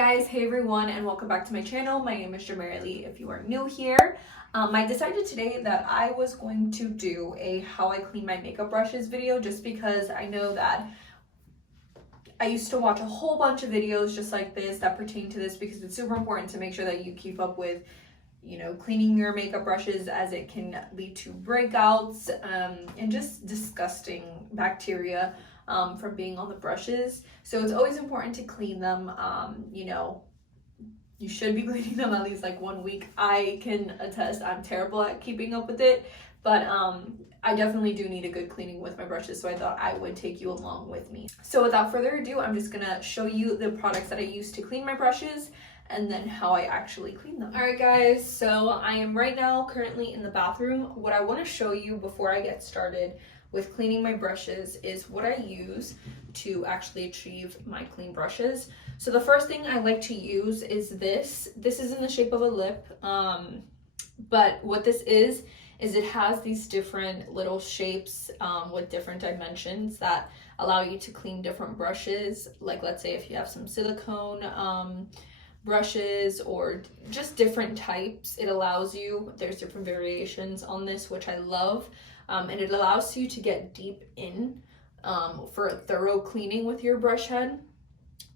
guys, hey everyone, and welcome back to my channel. My name is Jamerly if you are new here. I decided today that I was going to do a how I clean my makeup brushes video just because I know that I used to watch a whole bunch of videos just like this that pertain to this because it's super important to make sure that you keep up with cleaning your makeup brushes, as it can lead to breakouts and just disgusting bacteria from being on the brushes. So it's always important to clean them. You should be cleaning them at least like 1 week. I can attest I'm terrible at keeping up with it, but I definitely do need a good cleaning with my brushes, so I thought I would take you along with me. So without further ado, I'm just gonna show you the products that I use to clean my brushes and then how I actually clean them. All right guys, so I am right now currently in the bathroom. What I want to show you before I get started with cleaning my brushes is what I use to actually achieve my clean brushes. So the first thing I like to use is this. This is in the shape of a lip, but what this is it has these different little shapes with different dimensions that allow you to clean different brushes. Like let's say if you have some silicone brushes or just different types, it allows you, there's different variations on this, which I love. And it allows you to get deep in for a thorough cleaning with your brush head,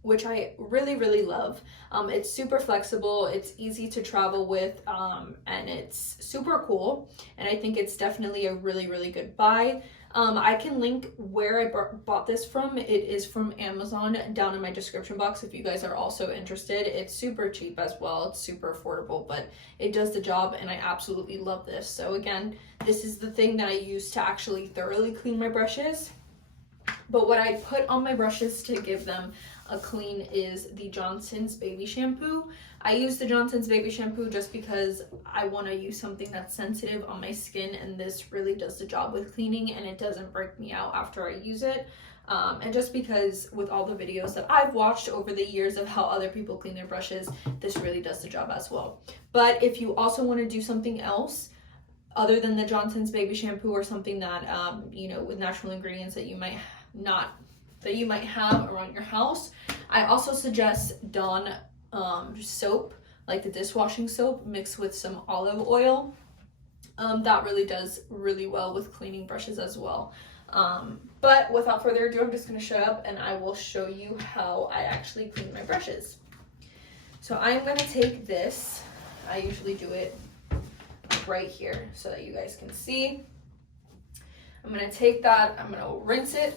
which I really love. It's super flexible, it's easy to travel with, and it's super cool. And I think it's definitely a really good buy. I can link where I bought this from. It is from Amazon down in my description box if you guys are also interested. It's super cheap as well. It's super affordable, but it does the job and I absolutely love this. So again, this is the thing that I use to actually thoroughly clean my brushes. But what I put on my brushes to give them a clean is the Johnson's baby shampoo. I use the Johnson's baby shampoo just because I want to use something that's sensitive on my skin, and this really does the job with cleaning and it doesn't break me out after I use it. And just because with all the videos that I've watched over the years of how other people clean their brushes, this really does the job as well. But if you also want to do something else other than the Johnson's baby shampoo, or something that with natural ingredients that you might have around your house, I also suggest Dawn soap, like the dishwashing soap mixed with some olive oil. That really does really well with cleaning brushes as well. But without further ado, I'm just going to shut up and I will show you how I actually clean my brushes. So I'm going to take this, I usually do it right here so that you guys can see. I'm going to take that, I'm going to rinse it.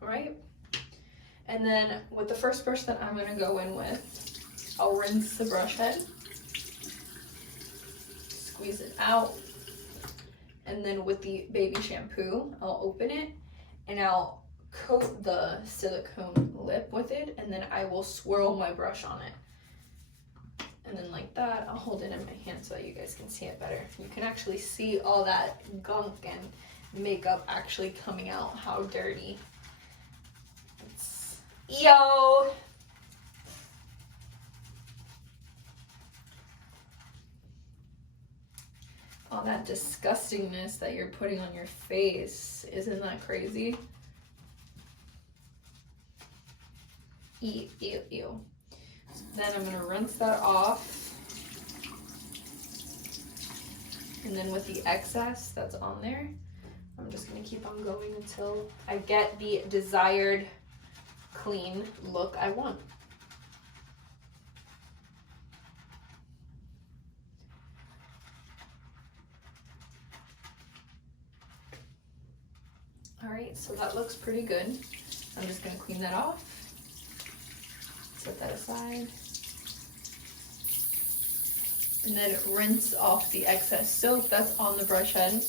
Right, and then with the first brush that I'm going to go in with, I'll rinse the brush head, squeeze it out, and then with the baby shampoo, I'll open it and I'll coat the silicone lip with it, and then I will swirl my brush on it. And then like that, I'll hold it in my hand so that you guys can see it better. You can actually see all that gunk and makeup actually coming out, how dirty. Yo! All that disgustingness that you're putting on your face. Isn't that crazy? Ew. So then I'm going to rinse that off. And then with the excess that's on there, I'm just going to keep on going until I get the desired clean look I want. All right, so that looks pretty good. I'm just going to clean that off, set that aside, and then rinse off the excess soap that's on the brush head.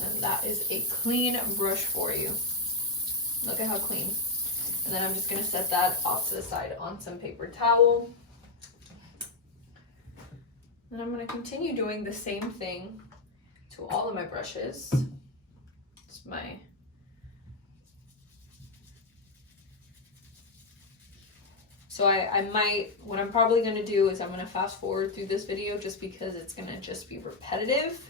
And that is a clean brush for you. Look at how clean. And then I'm just going to set that off to the side on some paper towel. Then I'm going to continue doing the same thing to all of my brushes. It's my So I might, what I'm probably going to do is I'm going to fast forward through this video just because it's going to just be repetitive.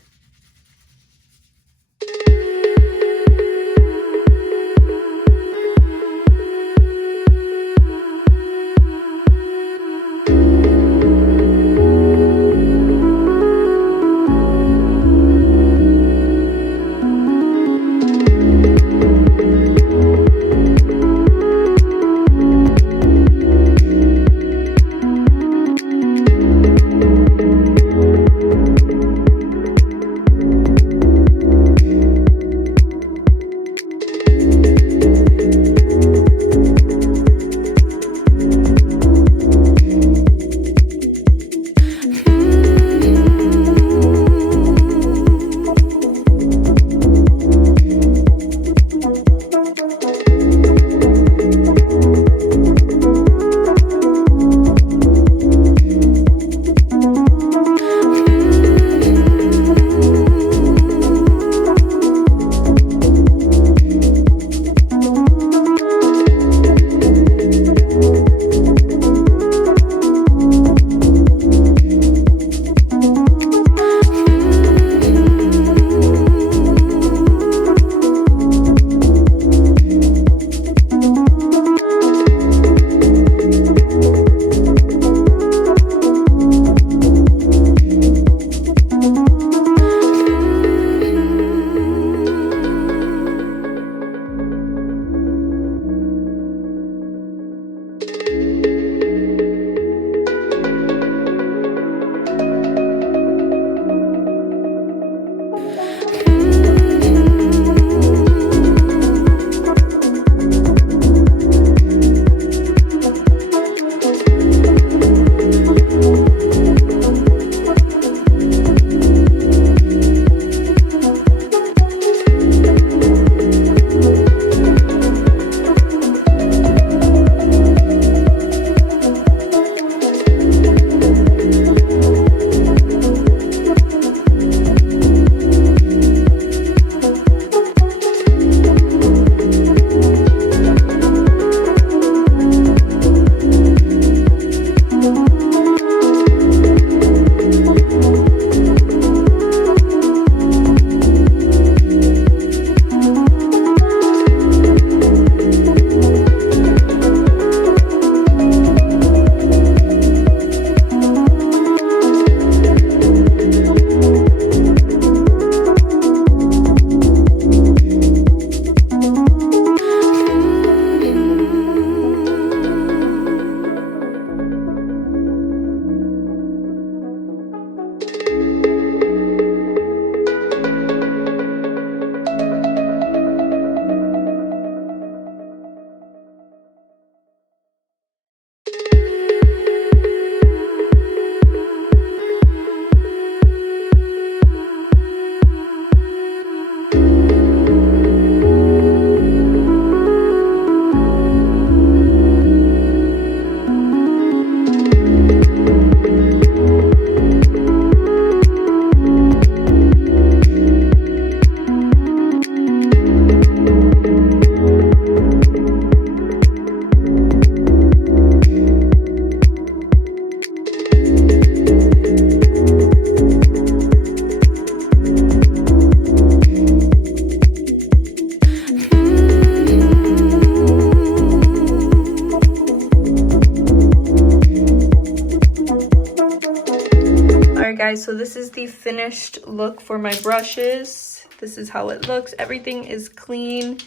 Guys, so this is the finished look for my brushes. This is how it looks. Everything is clean.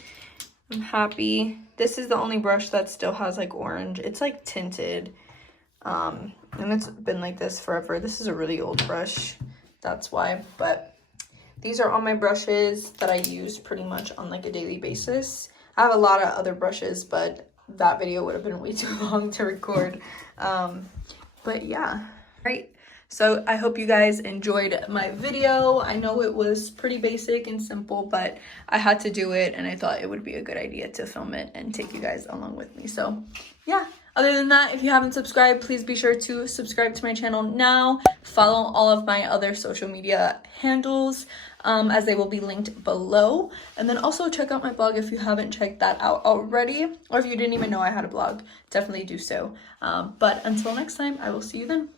I'm happy. This is the only brush that still has like orange. It's like tinted, and it's been like this forever. This is a really old brush, that's why. But these are all my brushes that I use pretty much on like a daily basis. I have a lot of other brushes, but that video would have been way too long to record. But yeah, right. So I hope you guys enjoyed my video. I know it was pretty basic and simple, but I had to do it and I thought it would be a good idea to film it and take you guys along with me. So yeah, Other than that, if you haven't subscribed, please be sure to subscribe to my channel now. Follow all of my other social media handles, as they will be linked below. And then also check out my blog if you haven't checked that out already, or if you didn't even know I had a blog, definitely do so. But until next time, I will see you then.